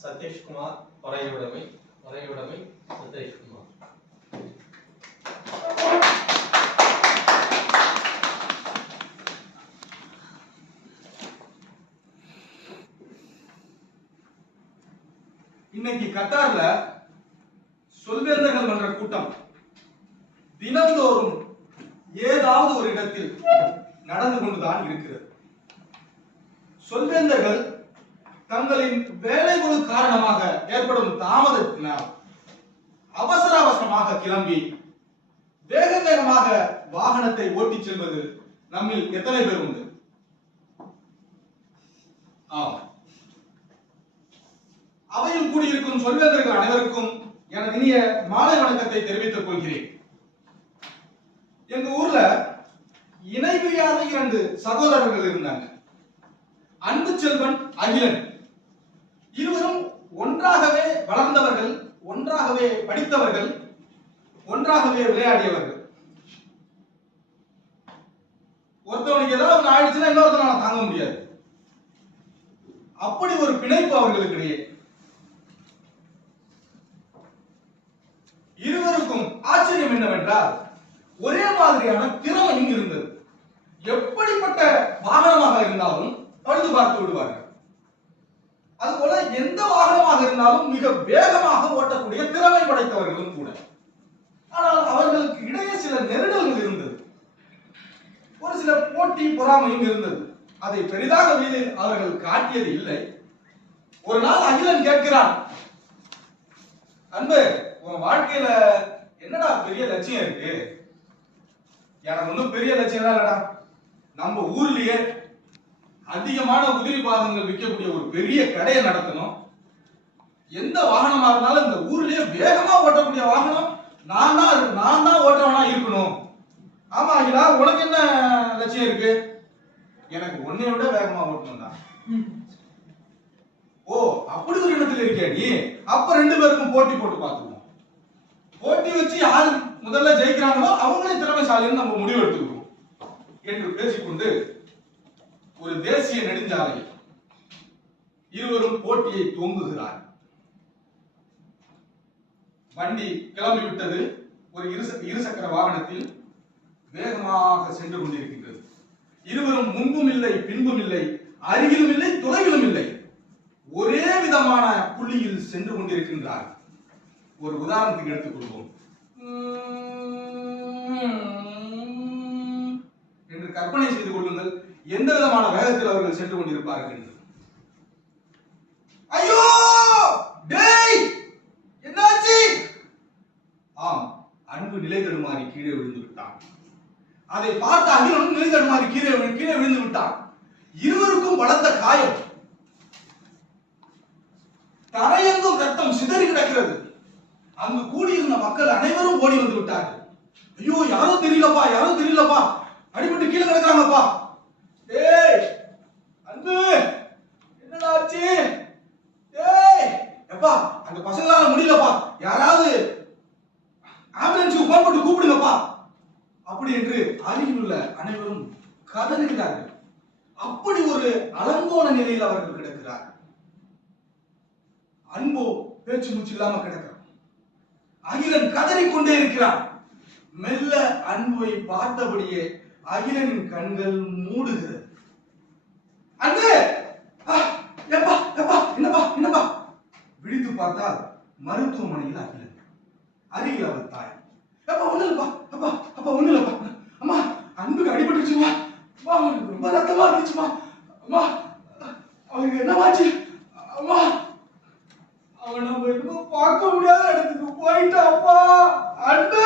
சதீஷ்குமார் வரையுடைமை வரையுடைமை சதீஷ்குமார் இன்னைக்கு கத்தார்ல சொல்வேந்தர்கள் மன்ற கூட்டம். தினந்தோறும் ஏதாவது ஒரு இடத்தில் நடந்து கொண்டுதான் இருக்கிறது. சொல்வேந்தர்கள் தங்களின் வேலைகளு காரணமாக ஏற்படும் தாமதத்தினால் அவசர அவசரமாக கிளம்பி வேக வேகமாக வாகனத்தை ஓட்டிச் செல்வது நம்மில் எத்தனை பேர் உண்டு? ஆம். அவையில் கூடியிருக்கும் சொல்வேந்தர்கள் அனைவருக்கும் எனது இனிய மாலை வணக்கத்தை தெரிவித்துக் கொள்கிறேன். எங்க ஊர்ல இணைவியாத இரண்டு சகோதரர்கள் இருந்தாங்க. அன்பு செல்வன் அகிலன். இருவரும் ஒன்றாகவே வளர்ந்தவர்கள் ஒன்றாகவே படித்தவர்கள் ஒன்றாகவே விளையாடியவர்கள். ஒருத்தவனுக்கு ஏதாவது ஒன்று ஆயிடுச்சுன்னா இன்னொருத்தனால தாங்க முடியாது. அப்படி ஒரு பிணைப்பு அவர்களுக்கு இடையே. இருவருக்கும் ஆச்சரியம் என்னவென்றால் ஒரே மாதிரியான திறமையும் இருந்தது. பழுது பார்த்து விடுவார்கள். அதுபோல எந்த வாகனமாக இருந்தாலும் மிக வேகமாக ஓட்டக்கூடிய திறமை படைத்தவர்களும் கூட. ஆனால் அவர்களுக்கு இடையே சில நெருடல்கள் இருந்தது. ஒரு சில போட்டி பொறாமையும் இருந்தது. அதை பெரிதாக வீதியில் அவர்கள் காட்டியது இல்லை. ஒரு நாள் அகிலன் கேட்கிறான் அன்பு உன் வாழ்க்கையில என்னடா பெரிய லட்சியம் இருக்கு? எனக்கு ஒன்றும் பெரிய லட்சியம் இல்லடா. நம்ம ஊர்லயே அதிகமான உதிரி பாகங்கள் விற்கக்கூடிய ஒரு பெரிய கடையை நடத்தணும். எந்த வாகனமா இருந்தாலும் இந்த ஊர்லயே வேகமா ஓட்டக்கூடிய வாகனம் நான் தான் நான் தான் ஓட்டுறவனா இருக்கணும். ஆமா அகிலா உனக்கு என்ன லட்சியம் இருக்கு? எனக்கு உன்னை விட வேகமா ஓட்டணும் தான். ஓ அப்படி ஒரு இடத்துல இருக்கியா நீ? அப்ப ரெண்டு பேருக்கும் போட்டி போட்டு பார்த்துக்குவோம். போட்டி வச்சு யார் முதல்ல ஜெயிக்கிறாங்களோ அவங்களே திறமைசாலின்னு நம்ம முடிவு எடுத்துக்கிறோம் என்று பேசிக்கொண்டு ஒரு தேசிய நெடுஞ்சாலை இருவரும் போட்டியை துவங்குகிறார். வண்டி கிளம்பி விட்டது ஒரு இருசக்கர வாகனத்தில் வேகமாக சென்று கொண்டிருக்கின்றது. இருவரும் முன்பும் இல்லை பின்பும் இல்லை அருகிலும் இல்லை தொலைவிலும் இல்லை. ஒரே விதமான புள்ளியில் சென்று கொண்டிருக்கின்றார். ஒரு உதாரணத்துக்கு எடுத்துக்கொள்வோம். என்று கற்பனை செய்து கொள்ள எந்த விதமான வேகத்தில் அவர்கள் சென்று கொண்டிருப்பார்கள்? ஐயோ! டேய்! என்னாச்சு? ஆம் அன்பு நிலை தடுமாறி கீழே விழுந்து விட்டான். அதை பார்த்த அகிலனும் நிலை தடுமாறி கீழே கீழே விழுந்து விட்டான். இருவருக்கும் பலத்த காயம். தரையெங்கும் ரத்தம் சிதறி கிடக்கிறது. அங்கு கூடியிருந்த மக்கள் அனைவரும் ஓடி வந்து விட்டார்கள். ஐயோ யாரோ தெரியலப்பா யாரோ தெரியலப்பா. அடிபட்டு கீழே கிடக்குறாங்கப்பா. அந்த பசங்களால முடியலப்பா. யாராவது ஆம்புலன்ஸுக்கு ஃபோன் போட்டு கூப்பிடுங்கப்பா. அப்படி என்று அருகில் உள்ள அனைவரும் கதறுகிறார்கள் அப்படி ஒரு அலங்கோல நிலையில் அவர்கள் கிடக்கிறார்கள் அன்போ பேச்சு மூச்சு இல்லாம கிடக்கிறான் அகிலன் கதறிக்கொண்டே இருக்கிறான். மெல்ல அன்பை பார்த்தபடியே அகிலனின் கண்கள் மூடுகிறது. பார்த்தால் மருத்துவமனையில் அகிலன் அருகில் அவர் தாய். அப்பா ஒண்ணு இல்லப்பா அப்பா அப்பா ஒண்ணு இல்லப்பா அம்மா அன்புக்கு அடிபட்டுச்சுமா அம்மா அவனுக்கு ரொம்ப ரத்தமா இருந்துச்சுமா. அம்மா அவனுக்கு என்னவாச்சு அம்மா அவன் நம்ம இன்னும் பார்க்க முடியாத இடத்துக்கு போயிட்டாப்பா அன்பு!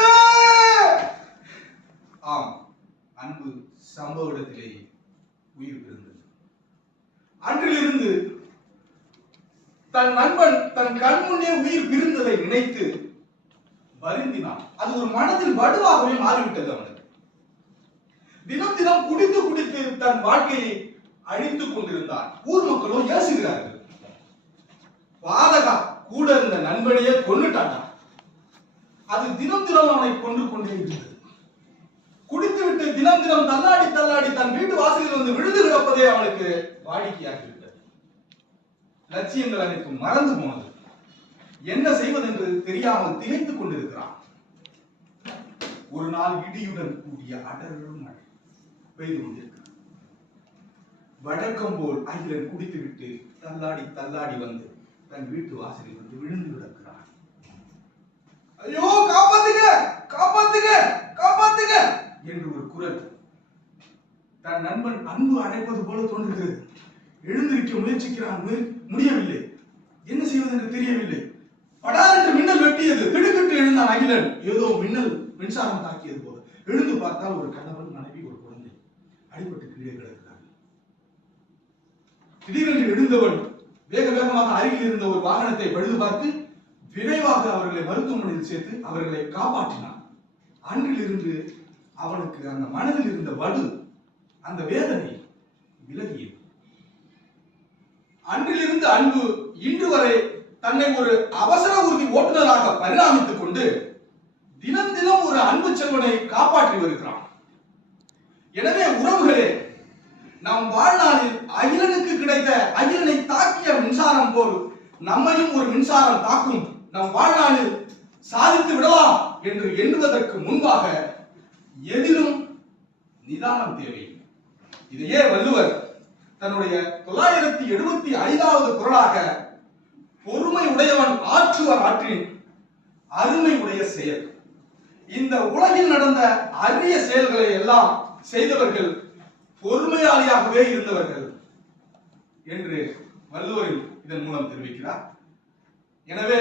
ஆம் அன்பு சம்பவ இடத்திலேயே உயிர் பிறந்தது. அன்றிலிருந்து தன் நண்பன் தன் கண் முன்னே உயிர் பிரிந்ததை நினைத்து வருந்தினான். அது ஒரு மனதில் வடுவாகவே மாறிவிட்டது அவனுக்கு. தினம் தினம் குடித்து குடித்து தன் வாழ்க்கையை அழித்துக் கொண்டிருந்தான். ஊர் மக்களோ ஏசுகிறார்கள். வாதகா கூட இருந்த நண்பனையே கொன்னுட்டானா? அது தினம் தினம் அவனை கொண்டு கொண்டே இருந்தது. குடித்து விட்டு தினம் தினம் தள்ளாடி தள்ளாடி தன் வீட்டு வாசலில் வந்து விழுந்து கிடப்பதே அவனுக்கு வாடிக்கையாகிறது லட்சியங்கள் அனைத்தும் மறந்து போனது. என்ன செய்வது என்று தெரியாமல் திகைத்துக் கொண்டிருக்கிறான். ஒரு நாள் இடியுடன் கூடிய அடரும் மழை பெய்து கொண்டிருக்கிறது. வழக்கம் போல் அகிலன் குடித்துவிட்டு தள்ளாடி தள்ளாடி வந்து தன் வீட்டு வாசலில் வந்து விழுந்து கிடக்கிறான். ஐயோ காப்பாத்துங்க! காப்பாத்துங்க! காப்பாத்துங்க! என்று ஒரு குரல் தன் நண்பன் அன்பு அழைப்பது போல தோன்றுகிறது. எழுந்திருக்க முயற்சிக்கிறான் முடியவில்லை. என்ன செய்வது என்று தெரியவில்லை. படார் என்று மின்னல் வெட்டியது. திடுக்கிட்டு எழுந்தான் அகிலன். ஏதோ மின்னல் மின்சாரம் தாக்கியது போல. எழுந்து பார்த்தால் ஒரு கணவன் மனைவி ஒரு குழந்தை. அடிபட்டு கீழே கிடக்கிறார்கள். திடீரென்று எழுந்தவன் வேக வேகமாக அருகில் இருந்த ஒரு வாகனத்தை பழுது பார்த்து விரைவாக அவர்களை மருத்துவமனையில் சேர்த்து அவர்களை காப்பாற்றினான். அன்றிலிருந்து அவனுக்கு அந்த மனதில் இருந்த வடு அந்த வேதனை விலகியது. அன்றிலிருந்து அன்பு இன்று வரை தன்னை ஒரு அவசர ஊர்தி ஓட்டுநராக பரிணாமித்துக் கொண்டு தினம் தினம் ஒரு அன்பு செல்வனை காப்பாற்றி வருகிறான். எனவே உறவுகளே நம் வாழ்நாளில் அகிலனுக்கு கிடைத்த அகிலனை தாக்கிய மின்சாரம் போல் நம்மையும் ஒரு மின்சாரம் தாக்கும் நம் வாழ்நாளில் சாதித்து விடலாம் என்று எண்ணுவதற்கு முன்பாக எதிலும் நிதானம் தேவை. இதையே வள்ளுவர் தன்னுடைய தொள்ளாயிரத்தி எழுபத்தி ஐந்தாவது குரலாக பொறுமை உடையவன் ஆற்றுவர் ஆற்றின் அருமை உடைய செயல். இந்த உலகில் நடந்த அரிய செயல்களை எல்லாம் செய்தவர்கள் பொறுமையாளியாகவே இருந்தவர்கள் என்று வள்ளுவரில் இதன் மூலம் தெரிவிக்கிறார். எனவே